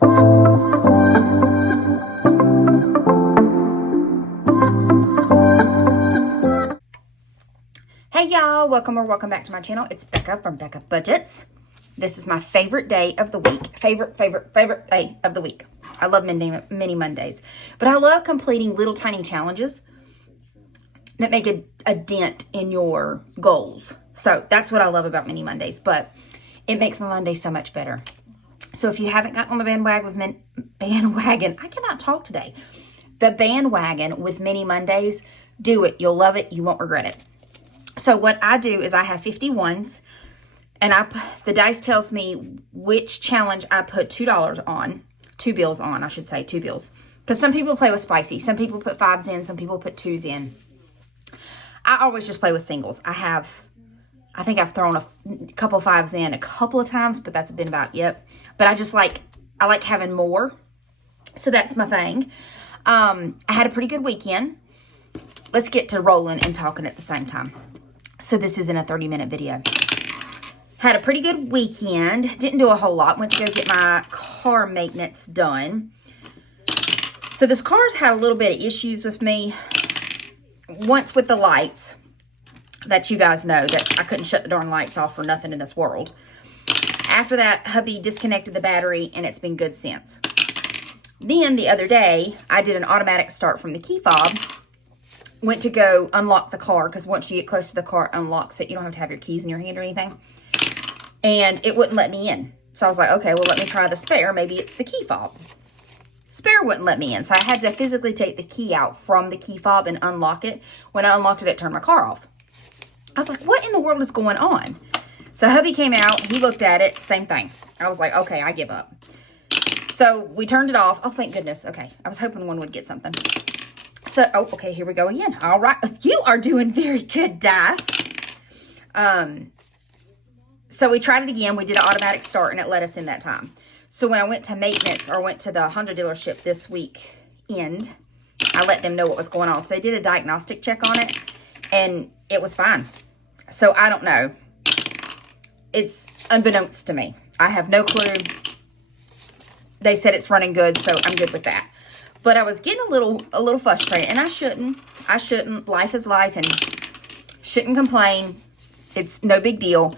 Hey y'all, welcome back to my channel. It's Becca from BeccaBudgets. This is my favorite day of the week. Favorite day of the week. I love mini Mondays, but I love completing little tiny challenges that make a dent in your goals. So that's what I love about mini Mondays, but it makes my Monday so much better. So if you haven't gotten on the bandwagon, I cannot talk today. The bandwagon with mini Mondays, do it. You'll love it. You won't regret it. So what I do is I have 51s, and the dice tells me which challenge I put $2 on, two bills, because some people play with spicy. Some people put 5s in, some people put 2s in. I always just play with singles. I think I've thrown a couple 5s in a couple of times, but that's been about it. But I like having more. So that's my thing. I had a pretty good weekend. Let's get to rolling and talking at the same time. So this isn't a 30-minute video. Had a pretty good weekend. Didn't do a whole lot. Went to go get my car maintenance done. So this car's had a little bit of issues with me. Once with the lights, that you guys know that I couldn't shut the darn lights off for nothing in this world. After that, hubby disconnected the battery, and it's been good since. Then the other day, I did an automatic start from the key fob. Went to go unlock the car, because once you get close to the car, it unlocks it. You don't have to have your keys in your hand or anything. And it wouldn't let me in. So I was like, okay, well, let me try the spare. Maybe it's the key fob. Spare wouldn't let me in, so I had to physically take the key out from the key fob and unlock it. When I unlocked it, it turned my car off. I was like, what in the world is going on? So hubby came out, he looked at it, same thing. I was like, okay, I give up. So we turned it off. Oh, thank goodness. Okay, I was hoping one would get something. So, oh, okay, here we go again. All right, you are doing very good, dice. So we tried it again. We did an automatic start, and it let us in that time. So when I went to maintenance, or went to the Honda dealership this weekend, I let them know what was going on. So they did a diagnostic check on it, and it was fine. So I don't know. It's unbeknownst to me. I have no clue. They said it's running good, so I'm good with that. But I was getting a little frustrated, and I shouldn't. Life is life, and shouldn't complain. It's no big deal.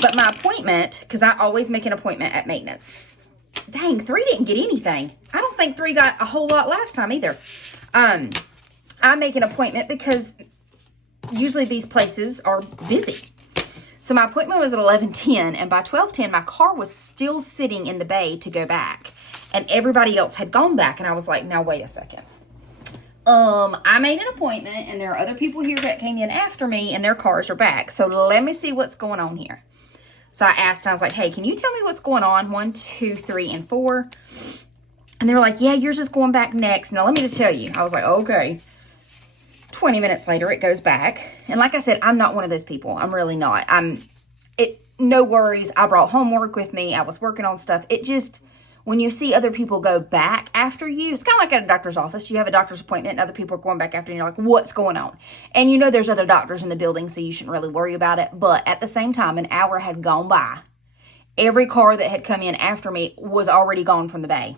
But my appointment, because I always make an appointment at maintenance. Dang, 3 didn't get anything. I don't think 3 got a whole lot last time either. I make an appointment because usually these places are busy. So my appointment was at 11:10, and by 12:10, my car was still sitting in the bay to go back. And everybody else had gone back, and I was like, now wait a second. I made an appointment, and there are other people here that came in after me, and their cars are back. So let me see what's going on here. So I asked, and I was like, hey, can you tell me what's going on? 1, 2, 3, and 4. And they were like, yeah, yours is going back next. Now, let me just tell you. I was like, okay. 20 minutes later, it goes back. And like I said, I'm not one of those people. I'm really not. No worries. I brought homework with me. I was working on stuff. It just, when you see other people go back after you, it's kind of like at a doctor's office. You have a doctor's appointment, and other people are going back after you, and you're like, what's going on? And you know there's other doctors in the building, so you shouldn't really worry about it. But at the same time, an hour had gone by. Every car that had come in after me was already gone from the bay.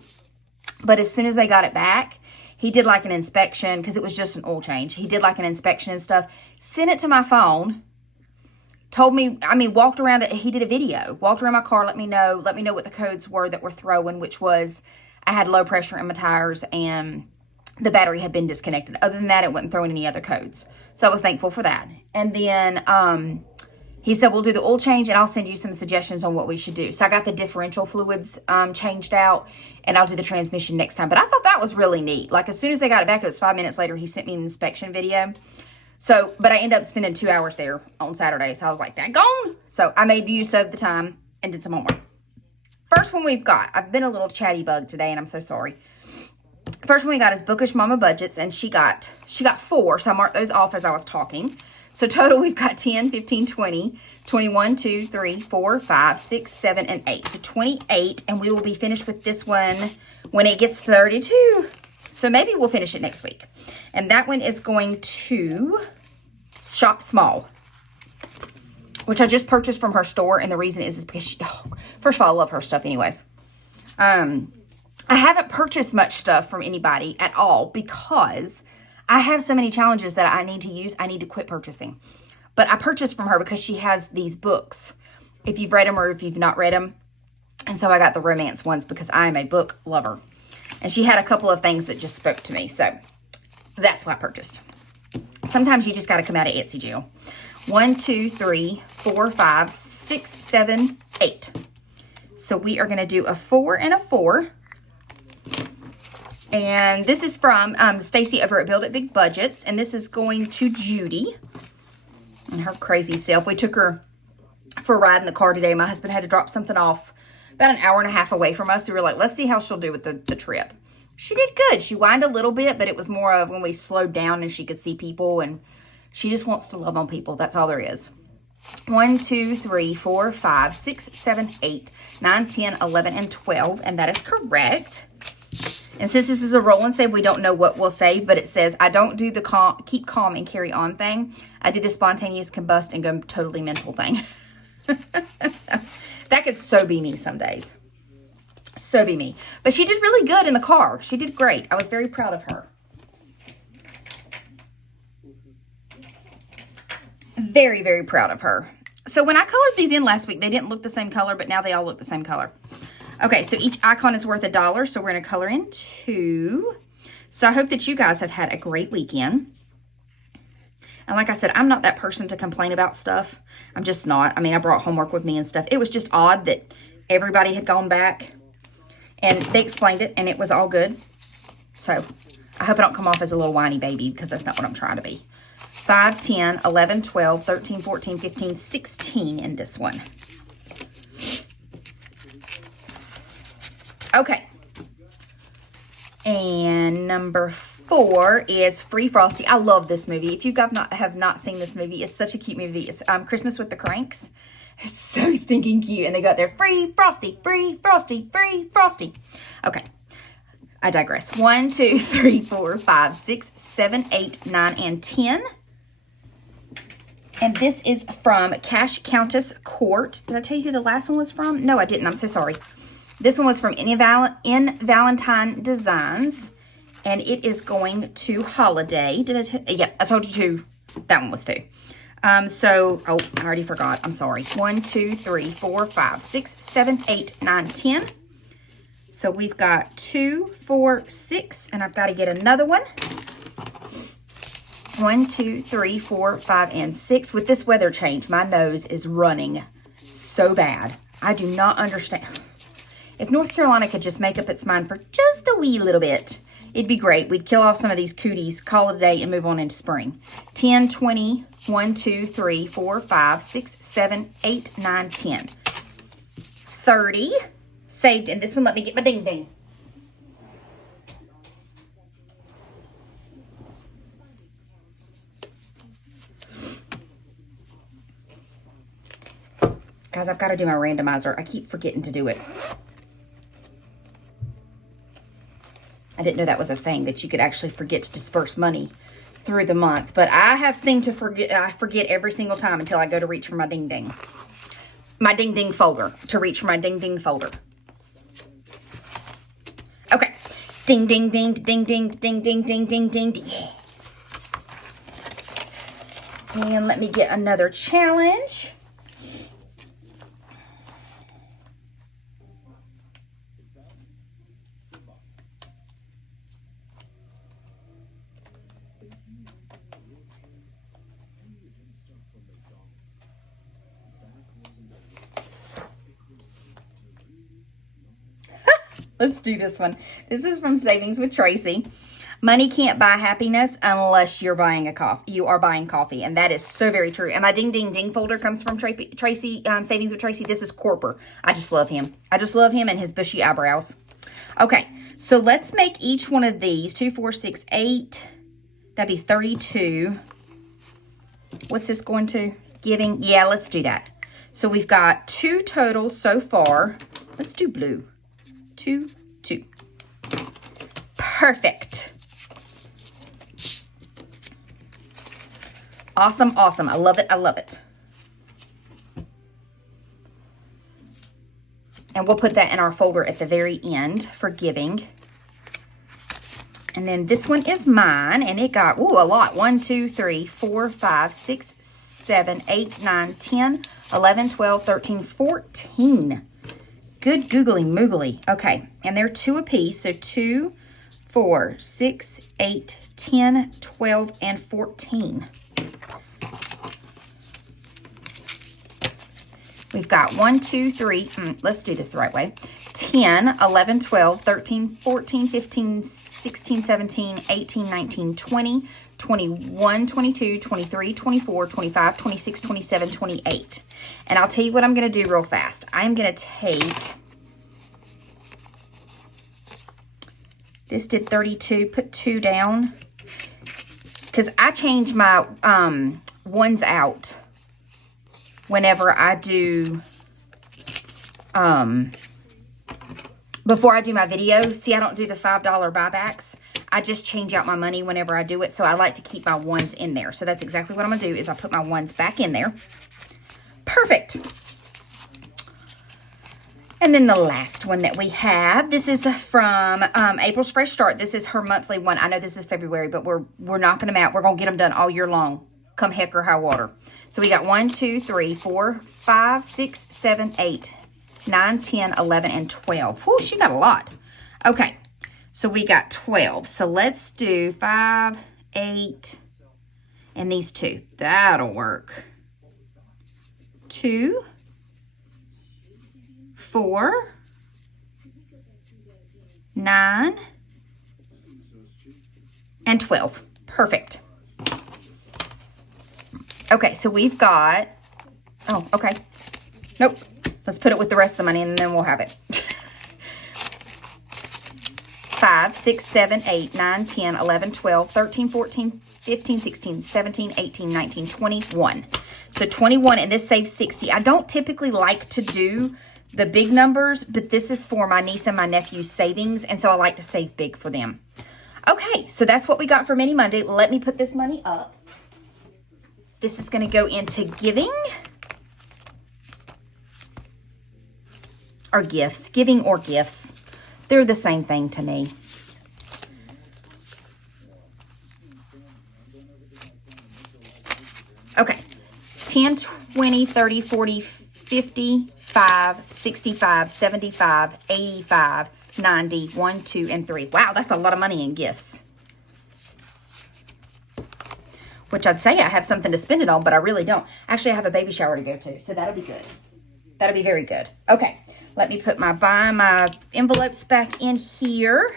But as soon as they got it back, he did like an inspection, because it was just an oil change. He did like an inspection and stuff, sent it to my phone, told me, walked around it. He did a video, walked around my car, let me know what the codes were that were throwing, which was I had low pressure in my tires and the battery had been disconnected. Other than that, it wasn't throwing any other codes. So I was thankful for that. And then he said, we'll do the oil change, and I'll send you some suggestions on what we should do. So I got the differential fluids changed out, and I'll do the transmission next time. But I thought that was really neat. Like, as soon as they got it back, it was 5 minutes later, he sent me an inspection video. So, but I ended up spending 2 hours there on Saturday. So I was like, daggone. So I made use of the time and did some homework. First one we've got, I've been a little chatty bug today, and I'm so sorry. First one we got is Bookish Mama Budgets, and she got 4. So I marked those off as I was talking. So total, we've got 10, 15, 20, 21, 2, 3, 4, 5, 6, 7, and 8. So 28, and we will be finished with this one when it gets 32. So maybe we'll finish it next week. And that one is going to Shop Small, which I just purchased from her store. And the reason is because first of all, I love her stuff anyways. I haven't purchased much stuff from anybody at all because I have so many challenges that I need to use. I need to quit purchasing. But I purchased from her because she has these books, if you've read them or if you've not read them. And so I got the romance ones because I am a book lover. And she had a couple of things that just spoke to me. So that's what I purchased. Sometimes you just got to come out of Etsy jail. 1, 2, 3, 4, 5, 6, 7, 8. So we are going to do a 4 and a 4. And this is from Stacy over at Build It Big Budgets. And this is going to Judy and her crazy self. We took her for a ride in the car today. My husband had to drop something off about an hour and a half away from us. So we were like, let's see how she'll do with the trip. She did good. She whined a little bit, but it was more of when we slowed down and she could see people. And she just wants to love on people. That's all there is. 1, 2, 3, 4, 5, 6, 7, 8, 9, 10, 11, and 12. And that is correct. And since this is a roll and save, we don't know what we'll save, but it says, I don't do the keep calm and carry on thing. I do the spontaneous combust and go totally mental thing. That could so be me some days. So be me. But she did really good in the car. She did great. I was very proud of her. Very, very proud of her. So when I colored these in last week, they didn't look the same color, but now they all look the same color. Okay, so each icon is worth $1, so we're going to color in 2. So I hope that you guys have had a great weekend. And like I said, I'm not that person to complain about stuff. I'm just not. I mean, I brought homework with me and stuff. It was just odd that everybody had gone back. And they explained it, and it was all good. So I hope I don't come off as a little whiny baby, because that's not what I'm trying to be. 5, 10, 11, 12, 13, 14, 15, 16 in this one. Okay. And number 4 is Free Frosty. I love this movie. If you have not seen this movie, it's such a cute movie. It's Christmas with the Cranks. It's so stinking cute. And they got their Free Frosty, Free Frosty, Free Frosty. Okay. I digress. 1, 2, 3, 4, 5, 6, 7, 8, 9, and 10. And this is from Cash Countess Court. Did I tell you who the last one was from? No, I didn't. I'm so sorry. This one was from Valentine Designs. And it is going to Holiday. Yeah, I told you to. That one was too. Oh, I already forgot. I'm sorry. 1, 2, 3, 4, 5, 6, 7, 8, 9, 10. So we've got 2, 4, 6, and I've got to get another one. 1, 2, 3, 4, 5, and 6. With this weather change, my nose is running so bad. I do not understand. If North Carolina could just make up its mind for just a wee little bit, it'd be great. We'd kill off some of these cooties, call it a day, and move on into spring. 10, 20, 1, 2, 3, 4, 5, 6, 7, 8, 9, 10. 30. Saved in this one. Let me get my ding ding. Guys, I've got to do my randomizer. I keep forgetting to do it. I didn't know that was a thing, that you could actually forget to disperse money through the month. But I have seemed to forget. I forget every single time until I go to reach for my ding ding. My ding ding folder. To reach for my ding ding folder. Okay. Ding ding ding ding ding ding ding ding ding ding. Yeah. And let me get another challenge. Let's do this one. This is from Savings with Tracy. Money can't buy happiness unless you're buying you are buying coffee. And that is so very true. And my ding ding ding folder comes from Tracy, Savings with Tracy. This is Corper. I just love him. I just love him and his bushy eyebrows. Okay, so let's make each one of these 2, 4, 6, 8. That'd be 32. What's this going to? Giving? Yeah, let's do that. So we've got 2 total so far. Let's do blue. 2, 2. Perfect. Awesome, awesome. I love it. I love it. And we'll put that in our folder at the very end for giving. And then this one is mine, and it got, ooh, a lot. 1, 2, 3, 4, 5, 6, 7, 8, 9, 10, 11, 12, 13, 14. Good googly moogly. Okay, and they're 2 apiece, so 2, 4, 6, 8, 10, 12, and 14. We've got 1, 2, 3, let's do this the right way. 10, 11, 12, 13, 14, 15, 16, 17, 18, 19, 20, 21, 22, 23, 24, 25, 26, 27, 28. And I'll tell you what I'm going to do real fast. I'm going to take, this did 32, put 2 down, because I change my ones out whenever I do, before I do my video. See, I don't do the $5 buybacks. I just change out my money whenever I do it. So I like to keep my ones in there. So that's exactly what I'm going to do is I put my ones back in there. Perfect. And then the last one that we have, this is from April's Fresh Start. This is her monthly one. I know this is February, but we're knocking them out. We're going to get them done all year long, come heck or high water. So we got 1, 2, 3, 4, 5, 6, 7, 8, 9, 10, 11, and 12. Whew, she got a lot. Okay, so we got 12. So let's do 5, 8, and these 2. That'll work. 2, 4, 9, and 12. Perfect. Okay, so we've got, oh, okay. Nope. Let's put it with the rest of the money, and then we'll have it. 5, 6, 7, 8, 9, 10, 11, 12, 13, 14, 15, 16, 17, 18, 19, 21. So 21, and this saves 60. I don't typically like to do the big numbers, but this is for my niece and my nephew's savings, and so I like to save big for them. Okay, so that's what we got for Mini Monday. Let me put this money up. This is going to go into giving. Or gifts. Giving or gifts. They're the same thing to me. Okay. 10, 20, 30, 40, 50, 5, 65, 75, 85, 90, 1, 2, and 3. Wow, that's a lot of money in gifts. Which I'd say I have something to spend it on, but I really don't. Actually, I have a baby shower to go to, so that'll be good. That'll be very good. Okay, let me put my envelopes back in here.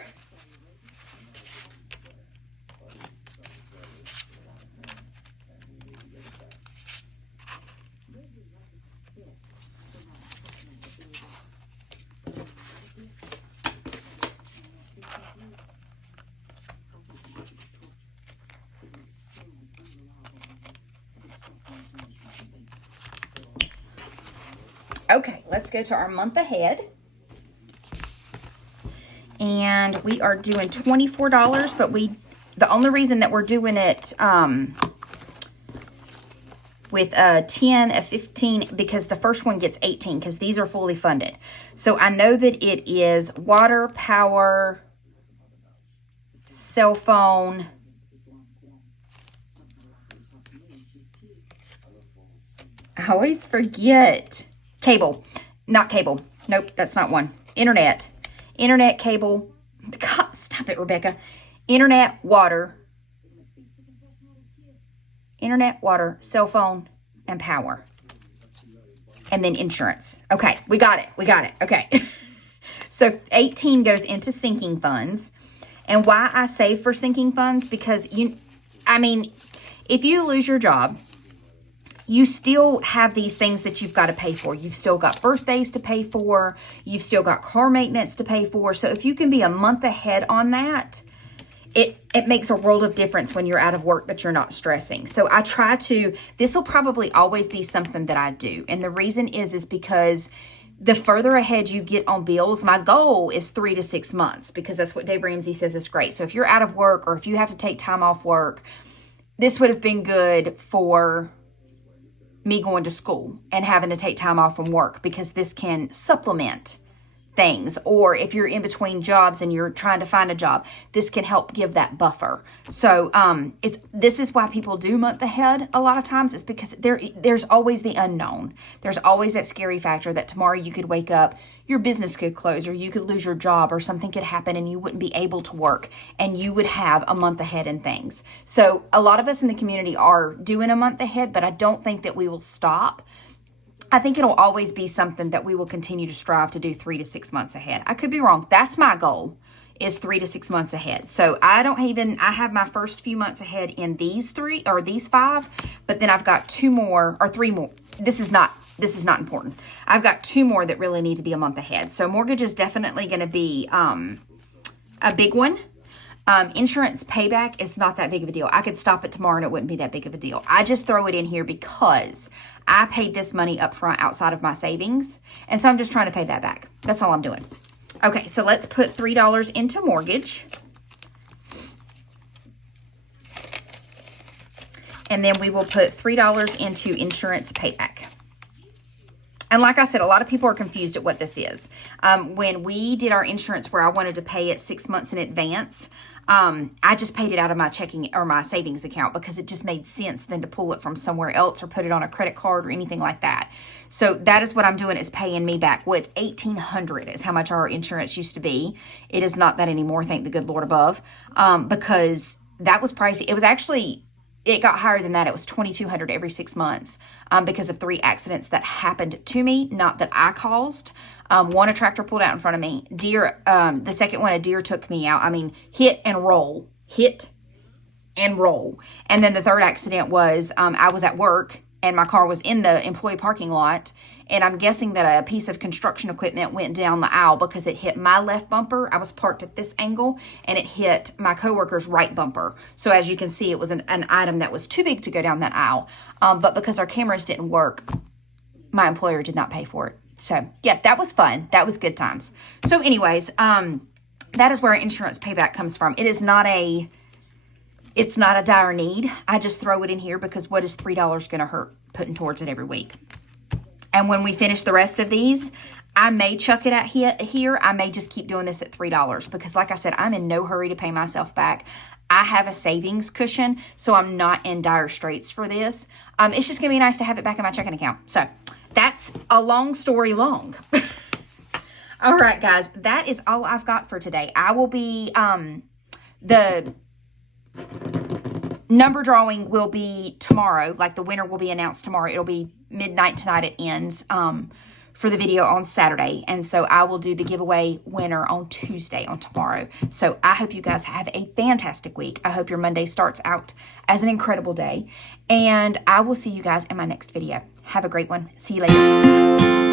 Okay, let's go to our month ahead. And we are doing $24, but the only reason that we're doing it with a 10, a 15, because the first one gets 18, because these are fully funded. So I know that it is water, power, cell phone, I always forget. Cable. Not cable. Nope, that's not one. Internet. Internet, cable. God, stop it, Rebecca. Internet, water. Internet, water, cell phone, and power. And then insurance. Okay, we got it. We got it. Okay. So 18 goes into sinking funds. And why I save for sinking funds, because if you lose your job, you still have these things that you've got to pay for. You've still got birthdays to pay for. You've still got car maintenance to pay for. So if you can be a month ahead on that, it makes a world of difference when you're out of work that you're not stressing. So I try to, this will probably always be something that I do. And the reason is because the further ahead you get on bills, my goal is 3 to 6 months, because that's what Dave Ramsey says is great. So if you're out of work, or if you have to take time off work, this would have been good for me going to school and having to take time off from work, because this can supplement things, or if you're in between jobs and you're trying to find a job, this can help give that buffer. So this is why people do month ahead a lot of times. It's because there's always the unknown. There's always that scary factor that tomorrow you could wake up, your business could close, or you could lose your job, or something could happen and you wouldn't be able to work, and you would have a month ahead in things. So a lot of us in the community are doing a month ahead, but I don't think that we will stop. I think it'll always be something that we will continue to strive to do 3 to 6 months ahead. I could be wrong. That's my goal, is 3 to 6 months ahead. So I have my first few months ahead in these 3 or these 5, but then I've got 2 more or 3 more. This is not important. I've got 2 more that really need to be a month ahead. So mortgage is definitely going to be a big one. Insurance payback is not that big of a deal. I could stop it tomorrow and it wouldn't be that big of a deal. I just throw it in here because I paid this money up front outside of my savings. And so I'm just trying to pay that back. That's all I'm doing. Okay, so let's put $3 into mortgage. And then we will put $3 into insurance payback. And like I said, a lot of people are confused at what this is. When we did our insurance where I wanted to pay it 6 months in advance, I just paid it out of my checking or my savings account because it just made sense than to pull it from somewhere else or put it on a credit card or anything like that. So that is what I'm doing, is paying me back. Well, it's $1,800 is how much our insurance used to be. It is not that anymore, thank the good Lord above, because that was pricey. It was actually... It got higher than that. It was $2,200 every 6 months because of 3 accidents that happened to me, not that I caused. One, a tractor pulled out in front of me. The second one, a deer took me out. I mean, hit and roll. And then the third accident was I was at work and my car was in the employee parking lot. And I'm guessing that a piece of construction equipment went down the aisle because it hit my left bumper. I was parked at this angle, and it hit my coworker's right bumper. So as you can see, it was an item that was too big to go down that aisle. But because our cameras didn't work, my employer did not pay for it. So yeah, that was fun. That was good times. So anyways, that is where our insurance payback comes from. It's not a dire need. I just throw it in here because what is $3 going to hurt putting towards it every week? And when we finish the rest of these, I may chuck it at here. I may just keep doing this at $3 because, like I said, I'm in no hurry to pay myself back. I have a savings cushion, so I'm not in dire straits for this. It's just going to be nice to have it back in my checking account. So that's a long story long. All right, guys, that is all I've got for today. I will be, the number drawing will be tomorrow. Like the winner will be announced tomorrow. It'll be midnight tonight. It ends for the video on Saturday. And so I will do the giveaway winner on Tuesday, on tomorrow. So I hope you guys have a fantastic week. I hope your Monday starts out as an incredible day. And I will see you guys in my next video. Have a great one. See you later.